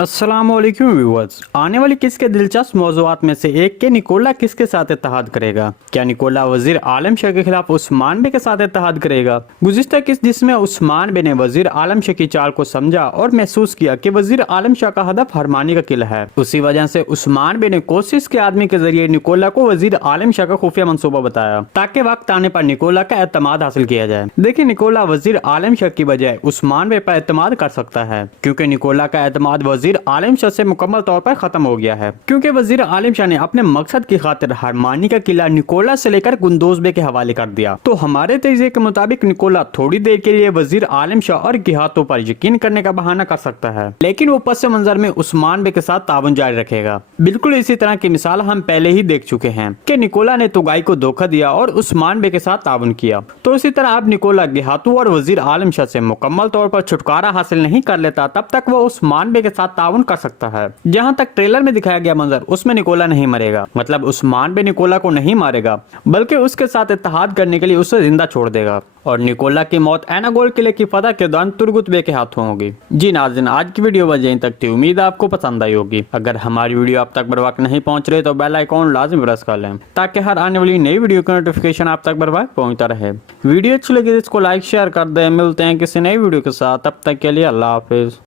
अस्सलाम वालेकुम व्यूअर्स। आने वाली किसके दिलचस्प मौज़ूआत में से एक के निकोला किसके साथ इत्तेहाद करेगा? क्या निकोला वजीर आलम शाह के खिलाफ उस्मान बे के साथ इत्तेहाद करेगा? गुज़िश्ता किस जिसमें उस्मान बे ने वजीर आलम शाह की चाल को समझा और महसूस किया कि वजीर आलम शाह का हदफ हरमानी का किला है। उसी वजह से उस्मान बे ने कोशिश के आदमी के जरिए निकोला को वजीर आलम शाह का खुफिया मंसूबा बताया ताकि वक्त आने पर निकोला का एतमाद हासिल किया जाए। देखिए, निकोला वजीर आलम शाह की बजाय उस्मान बे पर एतमाद कर सकता है क्योंकि निकोला का एतमाद वजीर आलम शाह से मुकम्मल तौर पर खत्म हो गया है, क्योंकि वजीर आलम शाह ने अपने मकसद की खातिर हरमानी का किला निकोला से लेकर गुंदोज बे के हवाले कर दिया। तो हमारे तजज़िये के मुताबिक निकोला थोड़ी देर के लिए वजीर आलम शाह और गिहातों पर यकीन करने का बहाना कर सकता है, लेकिन वो पस मंजर में उस्मान बे के साथ ताउन जारी रखेगा। बिल्कुल इसी तरह की मिसाल हम पहले ही देख चुके हैं कि निकोला ने तुगाई को धोखा दिया और उस्मान बे के साथ ताउन किया। तो इसी तरह अब निकोला गिहातों और वजीर आलम शाह से मुकम्मल तौर पर छुटकारा हासिल नहीं कर लेता, तब तक वो उस्मान बे के साथ ताउन कर सकता है। जहां तक ट्रेलर में दिखाया गया मंजर, उसमें निकोला नहीं मरेगा, मतलब उस्मान बे निकोला को नहीं मारेगा बल्कि उसके साथ इत्तेहाद करने के लिए उसे जिंदा छोड़ देगा और निकोला की मौत एनागोल किले की फतह के दौरान तुर्गुत बे के हाथों होगी। जी नाज़रीन, आज की वीडियो बस यहीं तक थी। उम्मीद आपको पसंद आई होगी। अगर हमारी वीडियो आप तक बर वक्त नहीं पहुंच रही तो बेल आइकॉन लाजमी प्रेस कर लें ताकि हर आने वाली नई वीडियो का नोटिफिकेशन आप तक बर वक्त पहुंचता रहे। वीडियो अच्छी लगी तो इसको लाइक शेयर कर दें। मिलते हैं किसी नई वीडियो के साथ, तब तक के लिए अल्लाह हाफिज।